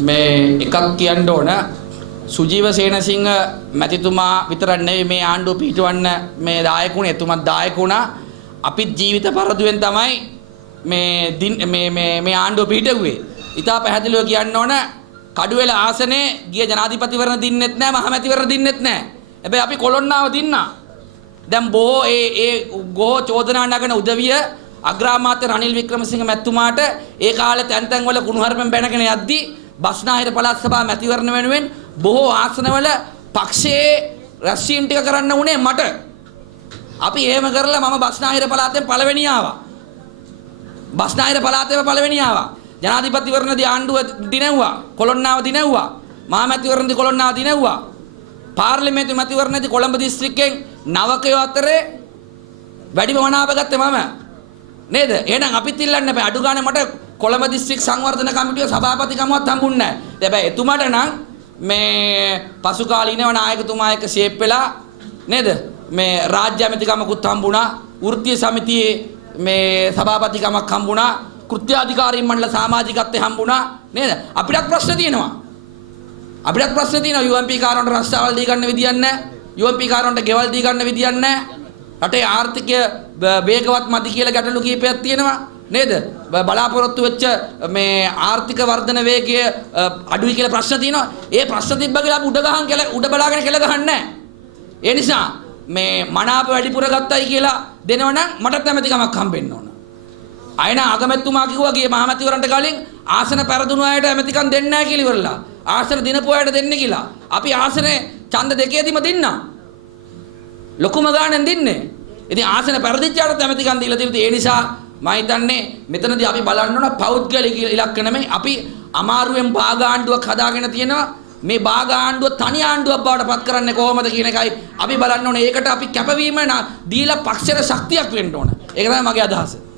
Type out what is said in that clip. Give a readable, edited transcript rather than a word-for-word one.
මේ එකක් කියන්න ඕන සුජීව සේනසිංහ මැතිතුමා විතරක් නෙවෙයි මේ ආණ්ඩුව පිටවන්න මේ දායකුනේ එතුමත් දායක වුණා. අපිත් ජීවිත පරදුවෙන් තමයි මේ ආණ්ඩුව පිටුවේ. ඉතා පැහැදිලිව කියන්න ඕන කඩුවෙල ආසනේ ගිය ජනාධිපතිවරණ දින්නෙත් නැහැ මහමැතිවරණ දින්නෙත් නැහැ. හැබැයි අපි කොළොන්නාව දින්නා. දැන් බොහෝ ඒ ගෝ චෝදනා නගන උදවිය අග්‍රාමාත්‍ය රනිල් වික්‍රමසිංහ මැතිතුමාට ඒ කාලේ තැන් වල කුණුහරුපෙන් බැනගෙන යද්දී බස්නාහිර පළාත් සභා මැතිවරණ වෙනුවෙන් බොහෝ ආසනවල පක්ෂයේ රැස්වීම් ටික කරන්න උනේ මට. අපි එහෙම කරලා මම බස්නාහිර පළාතෙන් පළවෙනි ආවා. බස්නාහිර පළාතේම පළවෙනි ආවා. ජනාධිපතිවරණදී ආණ්ඩුව දිනෙව්වා. කොළොන්නාව දිනෙව්වා. මහමැතිවරණදී කොළොන්නාව දිනෙව්වා. පාර්ලිමේන්තු මැතිවරණදී කොළඹ දිස්ත්‍රික්කයෙන් නවකයෝ අතරේ වැඩිම මනාප ගත්තේ මම. නේද? එහෙනම් අපිත් ඉල්ලන්න බෑ. අඩු ගානේ මට කොළඹ දිස්ත්‍රික් සංවර්ධන කමිටුවේ සභාපතිකමවත් හම්බුන්නේ නැහැ. හැබැයි එතුමාට නම් මේ පසු කාලීනව නායකතුමා එක්ක ෂේප් වෙලා නේද? මේ රාජ්‍ය ඇමතිකමකුත් හම්බුණා. වෘත්තීය සමිතියේ මේ සභාපතිකමක් හම්බුණා. කෘත්‍යාධිකාරී මණ්ඩල සමාජිකත්වයේ හම්බුණා. නේද? අපිටත් ප්‍රශ්න තියෙනවා. අපිටත් ප්‍රශ්න තියෙනවා. UMP කාරණට රස්තාවල් දී ගන්න විදියක් නැහැ. UMP කාරණට ගෙවල් දී ගන්න විදියක් නැහැ. රටේ ආර්ථිකය වේගවත් මදි කියලා ගැටලු කීපයක් තියෙනවා. නේද? බලාපොරොත්තු වෙච්ච මේ ආර්ථික වර්ධන වේගය අඩුයි කියලා ප්‍රශ්න තියෙනවා. ඒ ප්‍රශ්න තිබ්බ කියලා අපි උඩ බලාගෙන කෙල ගහන්නේ නැහැ. ඒ නිසා මේ මනාප වැඩිපුර ගත්තයි කියලා දෙනවනම් මටත් ඇමතිකමක් හම්බෙන්න ඕන. අයන අගමැතිතුමා කිව්වා ගියේ මහමැතිවරණට කලින් ආසන පෙරදුණු අයට ඇමතිකම් දෙන්නේ නැහැ කියලා ඉවරලා. ආසන දිනපු අයට දෙන්නේ කියලා. අපි ආසනේ ඡන්ද දෙකේදීම දෙන්නා. ලොකුම ගාණෙන් දෙන්නේ. ඉතින් ආසන පෙරදිච්චාට ඇමතිකම් දීලා තියෙනවා. ඒ නිසා මම හිතන්නේ මෙතනදී අපි බලන්න ඕන පෞද්ගලික ඉලක්ක නෙමෙයි. අපි අමාරුවෙන් භාග ආණ්ඩුවක් හදාගෙන තියෙනවා. මේ භාග ආණ්ඩුව තනි ආණ්ඩුවක් බවට පත් කරන්නේ කොහොමද කියන එකයි අපි බලන්න ඕනේ. ඒකට අපි කැපවීම දීලා පක්ෂයට ශක්තියක් වෙන්න ඕන. ඒක තමයි මගේ අදහස.